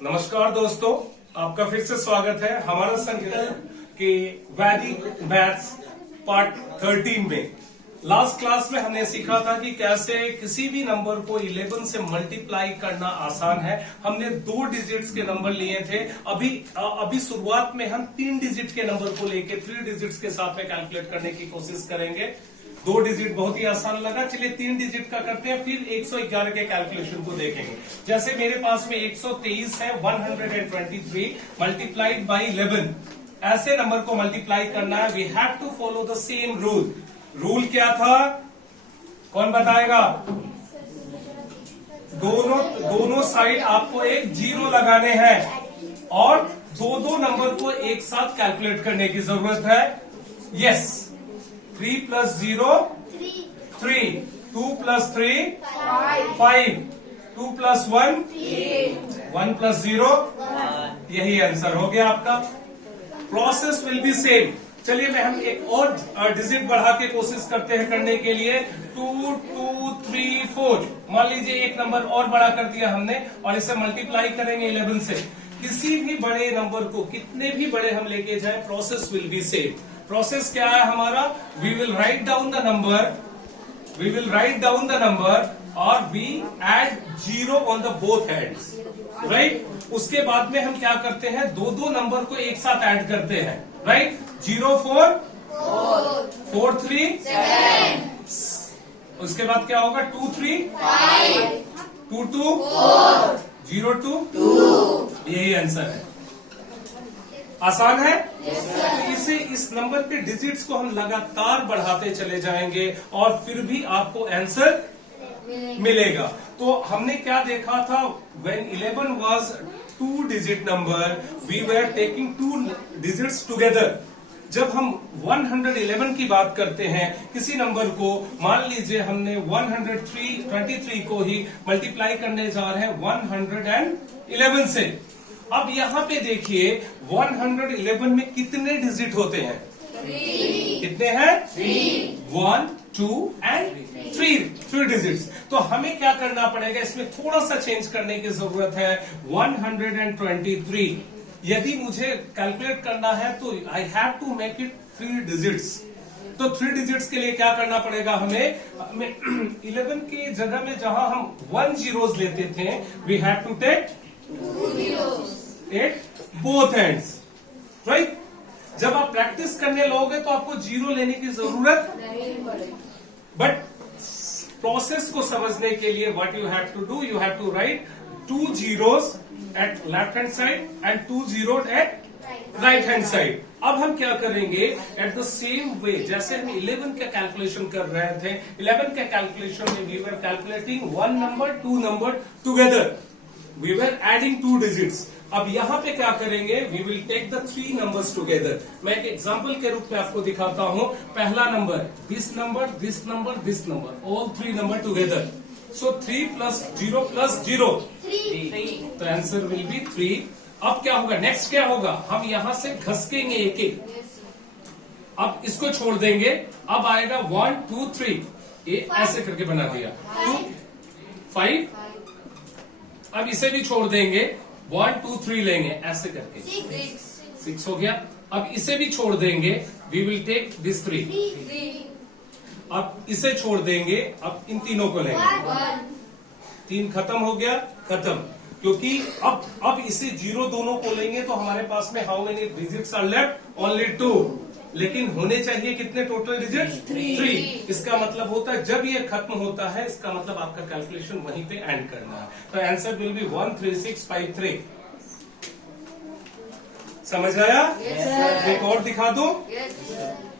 नमस्कार दोस्तों, आपका फिर से स्वागत है हमारा संकल्प के वैदिक मैथ्स पार्ट 13 में। लास्ट क्लास में हमने सीखा था कि कैसे किसी भी नंबर को 11 से मल्टीप्लाई करना आसान है। हमने 2 डिजिट्स के नंबर लिए थे। अभी शुरुआत में हम 3 डिजिट के नंबर को लेके 3 डिजिट्स के साथ में कैलकुलेट करने की कोशिश करेंगे। 2 डिजिट बहुत ही आसान लगा, चलिए 3 डिजिट का करते हैं, फिर 111 के कैलकुलेशन को देखेंगे। जैसे मेरे पास में 123 है, 123 मल्टीप्लाइड बाई 11, ऐसे नंबर को मल्टीप्लाई करना है। We have to follow the same rule. Rule क्या था, कौन बताएगा? दोनों साइड आपको एक 0 लगाने हैं और दो नंबर को एक साथ कैलकुलेट करने की जरूरत है। Yes, 3 plus 0 3, 2 plus 3 5, 2 plus 1 1 plus 0, यही आंसर हो गया आपका। Process will be same. चलिए हम एक और डिजिट बढ़ा के कोशिश करते हैं करने के लिए। 2 2 3 4, मान लीजिए एक नंबर और बड़ा कर दिया हमने और इसे मल्टीप्लाई करेंगे 11 से। किसी भी बड़े नंबर को कितने भी बड़े हम लेके जाएं, process will be same. Process क्या है हमारा? We will write down the number और we add 0 on the both hands, right. उसके बाद में हम क्या करते हैं, दो नंबर को एक साथ ऐड करते हैं, राइट। 0 4 4 3 7, उसके बाद क्या होगा? 2 3 5, 2 2 4, 0 2 2, यही आंसर है। आसान है? तो इस नंबर के डिजिट्स को हम लगातार बढ़ाते चले जाएंगे और फिर भी आपको आंसर मिलेगा। तो हमने क्या देखा था, when 11 was 2 digit number, we were taking 2 digits together। जब हम 111 की बात करते हैं किसी नंबर को, मान लीजिए हमने 123 को ही मल्टीप्लाई करने जा रहे हैं 111 से। अब यहाँ पे देखिए 111 में कितने डिजिट होते हैं? 3। कितने हैं? 3, 1 2 एंड 3 डिजिट्स। तो हमें क्या करना पड़ेगा, इसमें थोड़ा सा चेंज करने की जरूरत है। 123 यदि मुझे कैलकुलेट करना है तो I have to make it 3 digits. तो 3 डिजिट्स के लिए क्या करना पड़ेगा हमें 11 की जगह में जहां हम 1 zeros लेते थे, we have to take 2 zeros at both ends, right. जब आप प्रैक्टिस करने लगोगे तो आपको 0 लेने की जरूरत नहीं पड़ेगी। बट प्रोसेस को समझने के लिए what you have to do, you have to write 2 zeros at left hand side and 2 zeros at right hand side. अब हम क्या करेंगे, एट द सेम वे जैसे हम 11 का कैलकुलेशन कर रहे थे, 11 का कैलकुलेशन में we were calculating 1 number 2 number together, we were adding 2 digits. अब यहां पे क्या करेंगे, we will take the 3 numbers together. मैं एक एग्जांपल के रूप में आपको दिखाता हूं। पहला number, this number, this number, this number, all 3 number together. So 3 plus 0 plus 0, 3। तो आंसर विल बी 3। अब क्या होगा, नेक्स्ट क्या होगा, हम यहां से घसकेंगे एक एक। अब इसको छोड़ देंगे, अब आएगा 1 2 3, ये ऐसे करके बना दिया। 2 5, अब इसे भी छोड़ देंगे, 1 2 3 लेंगे ऐसे करके, 6 हो गया। अब इसे भी छोड़ देंगे, वी विल टेक दिस 3। अब इसे छोड़ देंगे, अब इन तीनों को लेंगे, 3 खत्म हो गया, खत्म। क्योंकि अब इसे 0 दोनों को लेंगे तो हमारे पास में how many digits are left? Only 2। लेकिन होने चाहिए कितने टोटल डिजिट्स? 3। इसका मतलब होता है जब ये खत्म होता है, इसका मतलब आपका कैलकुलेशन वहीं पे एंड करना है। तो आंसर विल बी 13653। समझ आया? yes, एक और दिखा दो।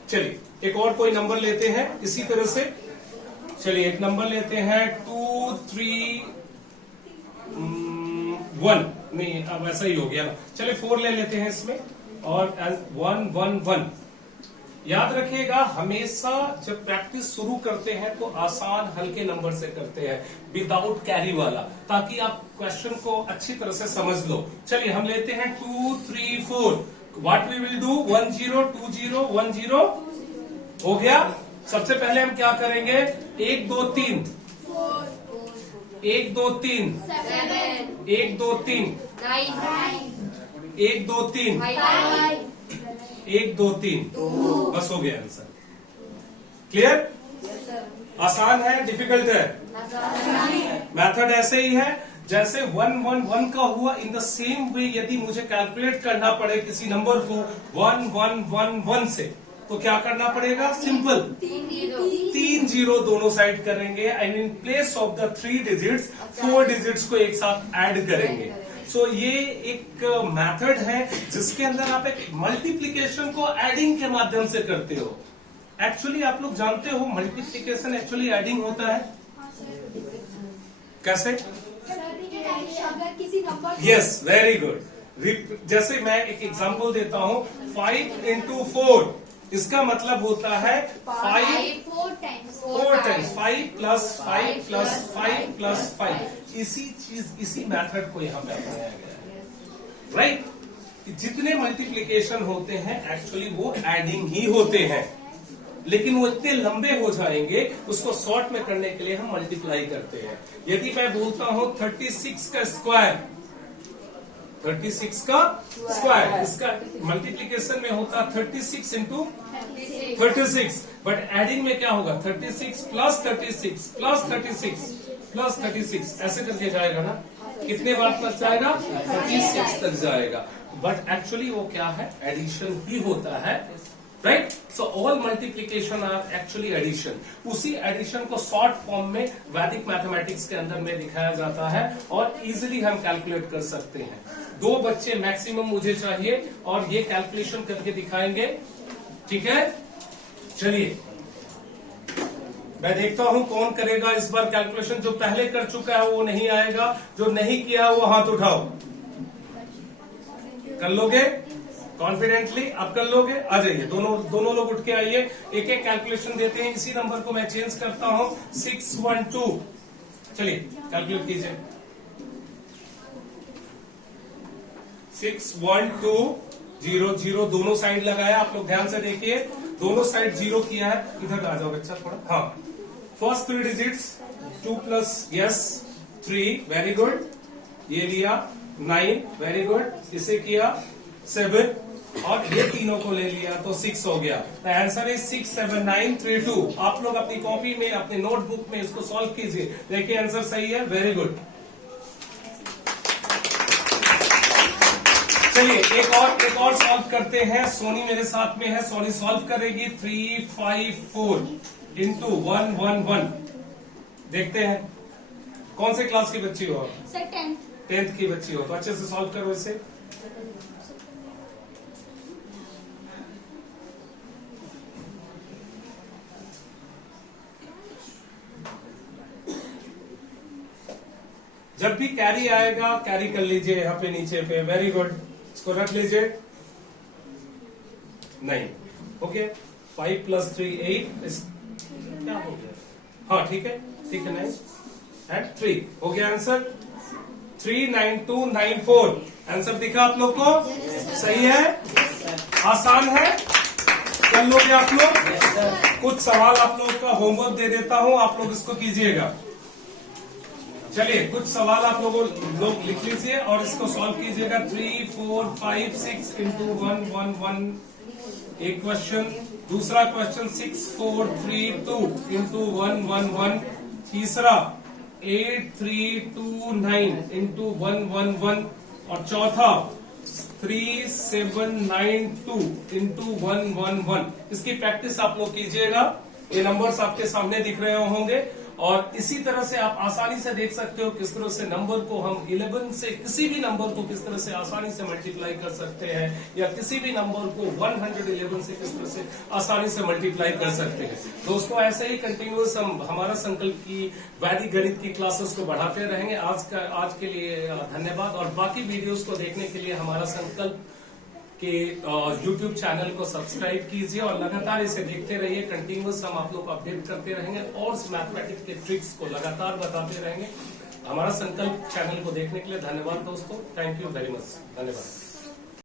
चलिए एक और कोई नंबर लेते हैं इसी तरह से। चलिए एक नंबर लेते हैं 2 3 1, नहीं अब ऐसा ही हो गया ना। चलिए 4 ले लेते हैं इसमें और 1 1 1। याद रखिएगा, हमेशा जब प्रैक्टिस शुरू करते हैं तो आसान हल्के नंबर से करते हैं, विदाउट कैरी वाला, ताकि आप क्वेश्चन को अच्छी तरह से समझ लो। चलिए हम लेते हैं 2 3 4। व्हाट वी विल डू, 1 0 2 0 1 0 हो गया। सबसे पहले हम क्या करेंगे, 1 2 3 1 2 3 7 1 2 3 9 1 2 3 5 1 2 3 बस हो गया आंसर। क्लियर? आसान है डिफिकल्ट है? मेथड ऐसे ही है जैसे 1 1 1 का हुआ, इन द सेम वे यदि मुझे कैलकुलेट करना पड़े किसी नंबर को 1 1 1 1 से, तो क्या करना पड़ेगा? सिंपल 3 0 दोनों साइड करेंगे and in place of the 3 digits 4 digits को एक साथ ऐड करेंगे। सो ये एक मेथड है जिसके अंदर आप एक मल्टीप्लीकेशन को एडिंग के माध्यम से करते हो। एक्चुअली आप लोग जानते हो मल्टीप्लीकेशन एक्चुअली एडिंग होता है कैसे? अगर किसी नंबर यस, वेरी गुड। जैसे मैं एक एग्जांपल देता हूं, 5 into 4, इसका मतलब होता है 5 4 टाइम्स 5 प्लस 5 प्लस 5 प्लस 5। इसी मेथड को यहाँ पे अपनाया गया है, राइट? जितने मल्टीप्लीकेशन होते हैं एक्चुअली वो एडिंग ही होते हैं, लेकिन वो इतने लंबे हो जाएंगे, उसको शॉर्ट में करने के लिए हम मल्टीप्लाई करते हैं। यदि मैं बोलता हूं 36 का स्क्वायर, 36 का स्क्वायर, इसका मल्टीप्लीकेशन में होता 36 इंटू 36, बट एडिंग में क्या होगा? 36 प्लस 36 प्लस 36 प्लस 36, ऐसे करके जाएगा ना। कितने बार तक जाएगा? 36 तक जाएगा, बट एक्चुअली वो क्या है? एडिशन ही होता है, right? So all multiplication are actually addition. उसी एडिशन को शॉर्ट फॉर्म में वैदिक मैथमेटिक्स के अंदर में दिखाया जाता है और इजीली हम कैलकुलेट कर सकते हैं। 2 बच्चे मैक्सिमम मुझे चाहिए और ये कैलकुलेशन करके दिखाएंगे, ठीक है? चलिए मैं देखता हूं कौन करेगा इस बार कैलकुलेशन। जो पहले कर चुका है वो नहीं आएगा, जो नहीं किया वो हाथ उठाओ। कर लोगे कॉन्फिडेंटली? आप कर लोगे? आ जाइए, दोनों लोग उठ के आइए, एक एक कैलकुलेशन देते हैं। इसी नंबर को मैं चेंज करता हूं, 612। चलिए कैलकुलेट कीजिए। 61200 दोनों साइड लगाया, आप लोग ध्यान से देखिए, दोनों साइड 0 किया है। इधर आ जाओ बच्चा थोड़ा। हाँ, first 3 digits 2 plus yes 3, very good. ये लिया 9, वेरी गुड। इसे किया 7 और ये तीनों को ले लिया तो 6 हो गया। तो आंसर इज 67932। आप लोग अपनी कॉपी में, अपने नोटबुक में इसको सॉल्व कीजिए, देखिए आंसर सही है, वेरी गुड। चलिए एक और सॉल्व करते हैं। सोनी मेरे साथ में है, सोनी सॉल्व करेगी। 354 इंटू 111। देखते हैं कौन से क्लास की बच्ची हो? सर 10th की बच्ची हो, तो अच्छे से सॉल्व करो इसे। जब भी कैरी आएगा कैरी कर लीजिए यहाँ पे नीचे पे, वेरी गुड। इसको रख लीजिए। नहीं, ओके। 5 प्लस 3 8, क्या हो गया? हाँ ठीक है 9 एंड 3 हो गया आंसर। 39294 आंसर दिखा आप लोग को? सही है, आसान है, कर लोगे आप लोग? कुछ सवाल आप लोग का होमवर्क दे देता हूं, आप लोग इसको कीजिएगा। चलिए कुछ सवाल आप लोग लिख लीजिए और इसको सॉल्व कीजिएगा। 3 4 5 6 इंटू 1 1 1 एक क्वेश्चन। दूसरा क्वेश्चन 6 4 3 2 इंटू 1 1 1। तीसरा 8 3 2 9 इंटू 1 1 1। और चौथा 3 7 9 2 इंटू 1 1 1। इसकी प्रैक्टिस आप लोग कीजिएगा। ये नंबर्स आपके सामने दिख रहे होंगे और इसी तरह से आप आसानी से देख सकते हो किस तरह से नंबर को हम 11 से किसी भी नंबर को किस तरह से आसानी से मल्टीप्लाई कर सकते हैं, या किसी भी नंबर को 111 से किस तरह से आसानी से मल्टीप्लाई कर सकते हैं। दोस्तों ऐसे ही कंटिन्यूअस हम हमारा संकल्प की वैदिक गणित की क्लासेस को बढ़ाते रहेंगे। आज के लिए धन्यवाद, और बाकी वीडियोस को देखने के लिए हमारा संकल्प के YouTube चैनल को सब्सक्राइब कीजिए और लगातार इसे देखते रहिए। कंटिन्यूअस हम आप लोग को अपडेट करते रहेंगे और मैथमेटिक्स के ट्रिक्स को लगातार बताते रहेंगे। हमारा संकल्प चैनल को देखने के लिए धन्यवाद दोस्तों, थैंक यू वेरी मच, धन्यवाद।